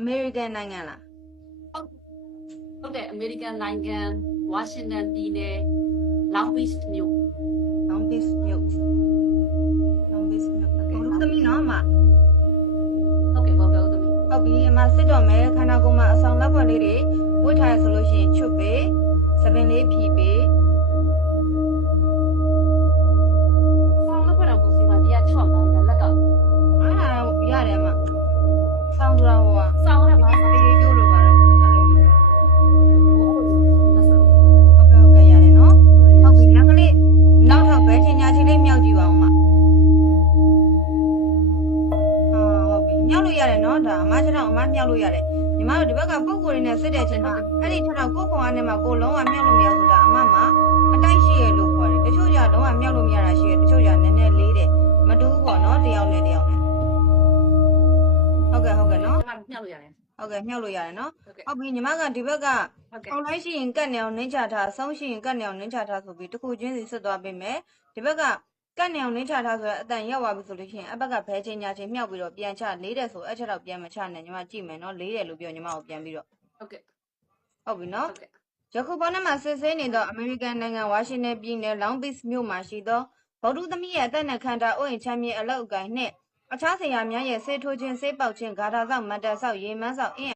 American နိုင်ငံလား ဟုတ်တယ် American နိုင်ငံ Washington ပြည်နယ် Long Beach မြို့ Long Beach မြို့သမီးနော်အမ ဟုတ်ကဲ့ဟုတ်သမီး ဟုတ်ပြီအမစစ်တော်မယ်ခန္ဓာကိုယ်မှာအဆောင်လက်ပွက်လေးတွေဝတ်ထားရဆိုလို့ရှိရင်ချွတ်ပေးစပင်လေးဖြီးပေး ဆောင်းလက်ဖက်တော်မူစီမှာဒီကချော့မှာလက်က အားရတယ်အမဆောင်းတော်ဟိုက ဆောင်းရမှာဆောင်း ပေးကျိုးလို့ပါတော့အဲ့လိုမျိုး ဟုတ်ကဲ့ ဟုတ်ကဲ့ရတယ်နော်ဟုတ်ပြီနောက်ကလေးနောက်ထောက်ပဲချင်းညာချင်းလေးမြောက်ကြည့်ပါဦးမဟုတ်ပြီမြောက်လို့ရတယ်နော်ဒါအမကျွန်တော်အမမြောက်လို့ရတယ်ညီမတို့ဒီဘက်ကပုံကိုယ်ရင်းနဲ့စစ်တဲ့ချင်းမှာအဲ့ဒီထက်တော့ကိုယ်ခွန်အားနဲ့မှကိုလုံးဝမြောက်လို့မရဆိုတာအမမှာအတိုက်ရှိရလို့ခေါ်တယ်တချို့ကြလုံးဝမြောက်လို့မရတာရှိတယ်တချို့ကြနည်းနည်းလေးတယ်မတူဘူးပေါ့နော်တယောက်နဲ့တယောက်နဲ့ဟုတ်ကဲ့နော် ကျွန်မမြောက်လို့ရတယ် ဟုတ်ကဲ့မြောက်လို့ရတယ်နော် ဟုတ်ကဲ့ ဟုတ်ပြီညီမကဒီဘက်က ဟုတ်ကဲ့ အောက်လိုက်ရှိရင်ကတ်နေအောင်နှင်းချထားအဆုံးရှိရင်ကတ်နေအောင်နှင်းချထားဆိုပြီးတစ်ခုချင်းစီစစ်သွားပေးမယ်ဒီဘက်ကကတ်နေအောင်နှင်းချထားဆိုတော့အတန်ရောက်သွားပြီဆိုလို့ရှိရင်အဘက်ကဘဲချင်းညာချင်းမြောက်ပြီးတော့ပြန်ချလေးတယ်ဆိုအဲ့ချက်တော့ပြန်မချနဲ့ညီမကြည့်မယ်နော်လေးတယ်လို့ပြောညီမကိုပြန်ပြီးတော့ ဟုတ်ကဲ့ ဟုတ်ပြီနော် ဟုတ်ကဲ့ ယခုပေါ်နဲ့မှာစစ်ဆေးနေသောအမေရိကန်နိုင်ငံဝါရှင်တန်ပြည်နယ် Long Beach မြို့မှာရှိသောဗုဒ္ဓသမီးရဲ့အသက်နဲ့ခန္ဓာအိုးအိမ်ချမ်းမြေအလောက်အကိုင်နှင့်အခြားဆရာများရဲ့ဆေးထိုးခြင်းဆေးပေါက်ခြင်းဂါထာဆောက်မတ်တဆောက်ရေမန်းဆောက်အင်း